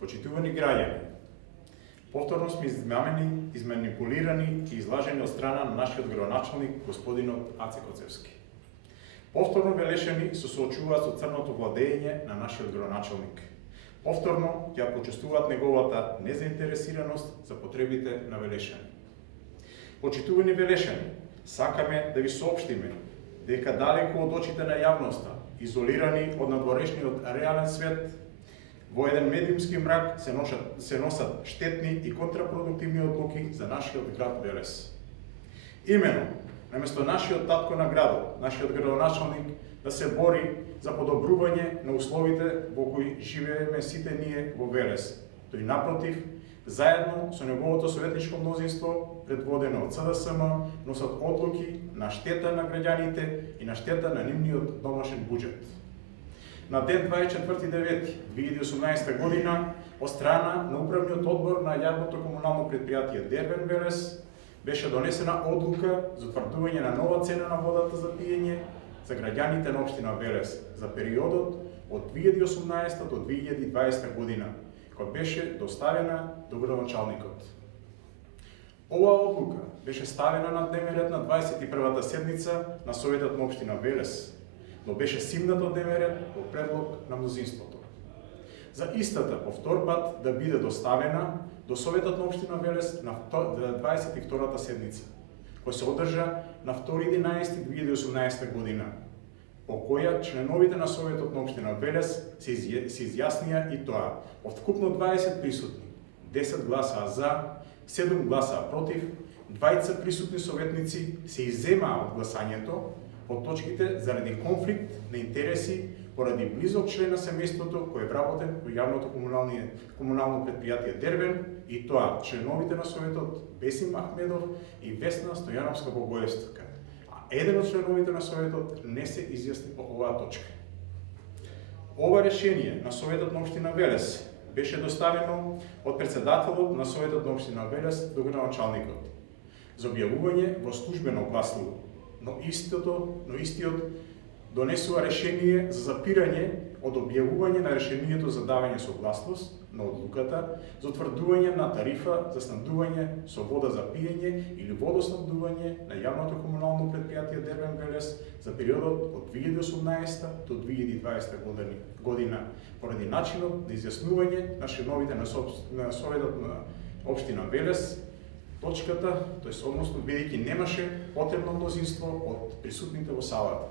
Почитувани граѓани, повторно сме измамени, изманипулирани и излажени од страна на нашиот градоначалник господинот Аце Коцевски. Повторно велешени се соочуваат со црното владење на нашиот градоначалник. Повторно ќе почувствуваат неговата незаинтересираност за потребите на Велешани. Почитувани Велешани, сакаме да ви соопштиме дека далеку од очите на јавноста, изолирани од надворешниот реален свет, во еден медиумски мрак се носат штетни и контрапродуктивни одлуки за нашиот град Велес. Имено, наместо нашиот татко на градот, нашиот градоначалник, да се бори за подобрување на условите во кои живееме сите ние во Велес, тој напротив, заедно со неговото советничко мнозинство, предводено од СДСМ, носат одлуки на штета на граѓаните и на штета на нивниот домашен буџет. На ден 24.9.2018 година, од страна на Управниот одбор на јавното комунално предпријатие Дервен Велес, беше донесена одлука за утврдување на нова цена на водата за пиење за граѓаните на општина Велес за периодот од 2018 до 2020 година, која беше доставена до градоначалникот. Оваа одлука беше ставена на дневен ред на 21-та седница на Советот на општина Велес, но беше симната од дневен ред по предлог на мнозинството. За истата по втор пат да биде доставена до Советот на општина Велес на 22-та седница, која се одржа на 2.11.2018 година, по која членовите на Советот на општина Велес се изјаснија и тоа, од вкупно 20 присутни, 10 гласа за, 7 гласа против, 2 присутни советници се изземаа од гласањето по точките заради конфликт на интереси поради близок член на семејството кој е вработен во јавното комунално предпријатие Дервен, и тоа членовите на Советот Бесим Ахмедов и Весна Стојановска Богоевска. А еден од членовите на Советот не се изјасни по оваа точка. Ова решение на Советот на општина Велес беше доставено од председателот на Советот на општина Велес до градоначалникот за објавување во службено гласило, но истиот донесува решение за запирање од објавување на решението за давање согласност на одлуката за утврдување на тарифа за снабдување со вода за пиење или водоснабдување на јавното комунално предпријатие Дервен Велес за периодот од 2018 до 2020 година, поради начинот на изјаснување на членовите на Советот на општина Велес, точката, односно бидејќи немаше потребно мнозинство од присутните во салата.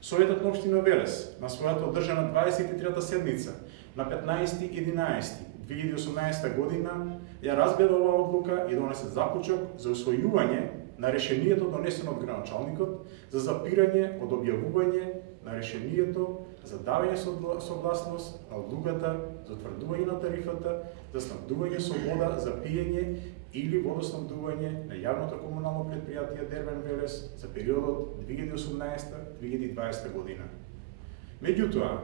Советот на општина Велес на својата одржана 23-та седница на 15.11.2018 година ја разгледа оваа одлука и донесе заклучок за усвојување на решението донесено од градоначалникот за запирање од објавување на решението за давање согласност на одлуката за утврдување на тарифата за снабдување со вода за пиење или водоснабдување на јавното комунално предпријатие Дервен Велес за периодот 2018-2020 година. Меѓутоа,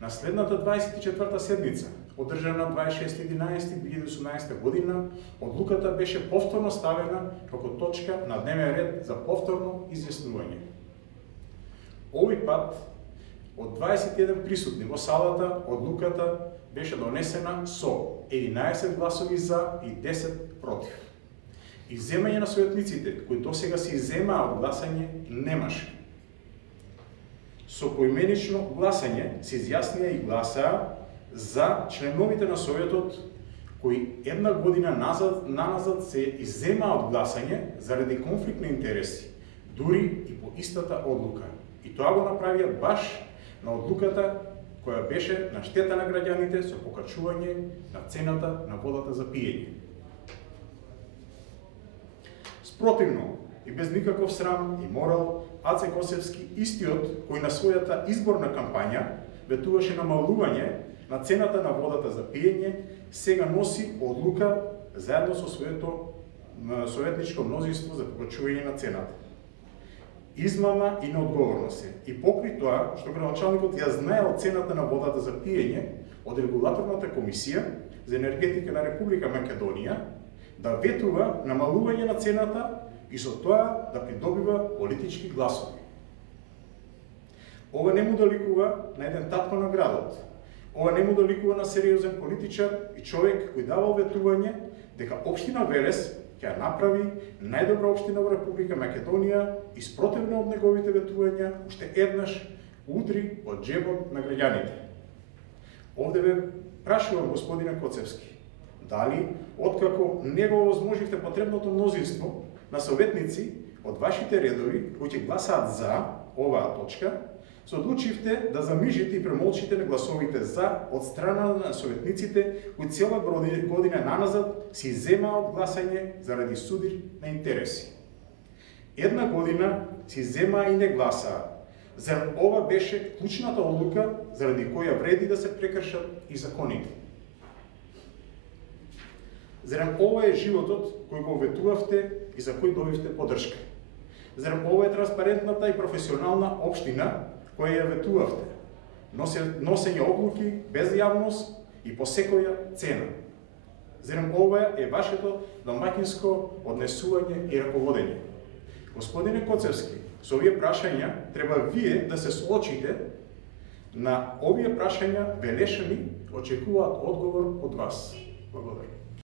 на следната 24-та седница, одржана 26.11.2018 година, одлуката беше повторно ставена како точка на дневен ред за повторно изјаснување. Овој пат, од 21 присутни во салата, одлуката беше донесена со 11 гласови за и 10 против. Изземање на советниците, кои досега се изземаа од гласање, немаше. Со поименично гласање се изјаснија и гласаа за членовите на Советот кои една година наназад се изземаа од гласање заради конфликт на интереси, дури и по истата одлука. И тоа го направија баш на одлуката која беше на штета на граѓаните со покачување на цената на водата за пиење. Спротивно и без никаков срам и морал, Аце Коцевски, истиот кој на својата изборна кампања ветуваше намалување на цената на водата за пиење, сега носи одлука заедно со своето советничко мнозинство за покачување на цената. Измама и неодговорност е. И покри тоа што градоначалникот ја знаел цената на водата за пиење од Регулаторната комисија за енергетика на Република Македонија, да ветува намалување на цената и со тоа да придобива политички гласови. Ова не му доликува на еден татко на градот, Ова не му доликува на сериозен политичар и човек кој давал ветување дека општина Велес ќе ја направи најдобра општина во Република Македонија и спротивно од неговите ветувања уште еднаш удри од джебот на граѓаните. Овде ве прашувам, господине Коцевски, дали откако не го возможивте потребното мнозинство на советници од вашите редови кои ќе гласаат за оваа точка, се одлучивте да замижите и премолчите на гласовите за од страна на советниците кои цела година наназад си земаат гласање заради судир на интереси. Една година си земаа и не гласаа. Зар ова беше клучната одлука заради која вреди да се прекршат и законите? Зарем ова е животот кој го ветувавте и за кој добивте поддршка? Зарем ова е транспарентната и професионална општина која ја ветувавте? Носење одлуки без јавност и по секоја цена? Зарем ова е вашето домаќинско однесување и раководење? Господине Коцевски, со овие прашања треба вие да се соочите. На овие прашања Велешани очекуваат одговор од вас. Благодарам.